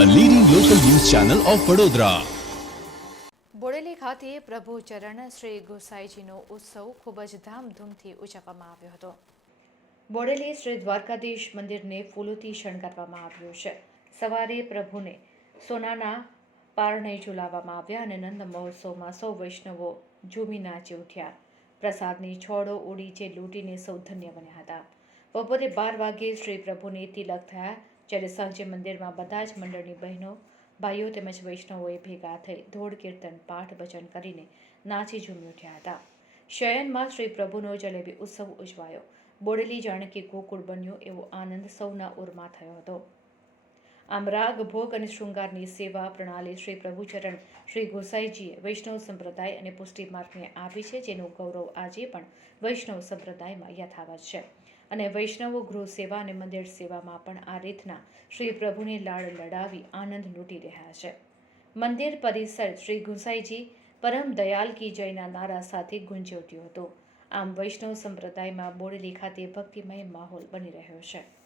Channel of Vadodara Bodeli ખાતે પ્રભુ ચરણ શ્રી ગોસાઈજીનો ઉત્સવ ખૂબ જ ધામધૂમથી ઉજવવામાં આવ્યો હતો. બોડેલી શ્રી દ્વારકાધીશ મંદિરને ફૂલોથી શણગારવામાં આવ્યું છે. સવારે પ્રભુને સોનાના પારણે ઝુલાવવામાં આવ્યા અને નંદ મહોત્સવમાં સૌ વૈષ્ણવો ઝૂમી નાચી ઉઠ્યા. પ્રસાદની છોડો ઉડી જે લૂંટીને સૌ ધન્ય બન્યા હતા. બપોરે બાર વાગ્યે શ્રી પ્રભુને તિલક થયા. જ્યારે સાંજે મંદિરમાં બધા જ મંડળની બહેનો, ભાઈઓ તેમજ વૈષ્ણવોએ ભેગા થઈ ધોળ કીર્તન, પાઠ ભજન કરીને નાચી ઝૂમી ઉઠ્યા હતા. શયનમાં શ્રી પ્રભુનો જલેબી ઉત્સવ ઉજવાયો. બોડેલી જાણે કે ગોકુળ બન્યો એવો આનંદ સૌના ઉરમાં થયો હતો. આમ રાગ, ભોગ અને શૃંગારની સેવા પ્રણાલી શ્રી પ્રભુચરણ શ્રી ગોસાઈજીએ વૈષ્ણવ સંપ્રદાય અને પુષ્ટિ માર્ગને આપી છે, જેનું ગૌરવ આજે પણ વૈષ્ણવ સંપ્રદાયમાં યથાવત છે. અને વૈષ્ણવો ગૃહ સેવા અને મંદિર સેવામાં પણ આ રીતના શ્રી પ્રભુને લાડ લડાવી આનંદ લૂંટી રહ્યા છે. મંદિર પરિસર શ્રી ગુંસાઈજી પરમ દયાલ કી જયના નારા સાથે ગુંજી ઉઠ્યો હતું. આમ વૈષ્ણવ સંપ્રદાયમાં બોડેલી ખાતે ભક્તિમય માહોલ બની રહ્યો છે.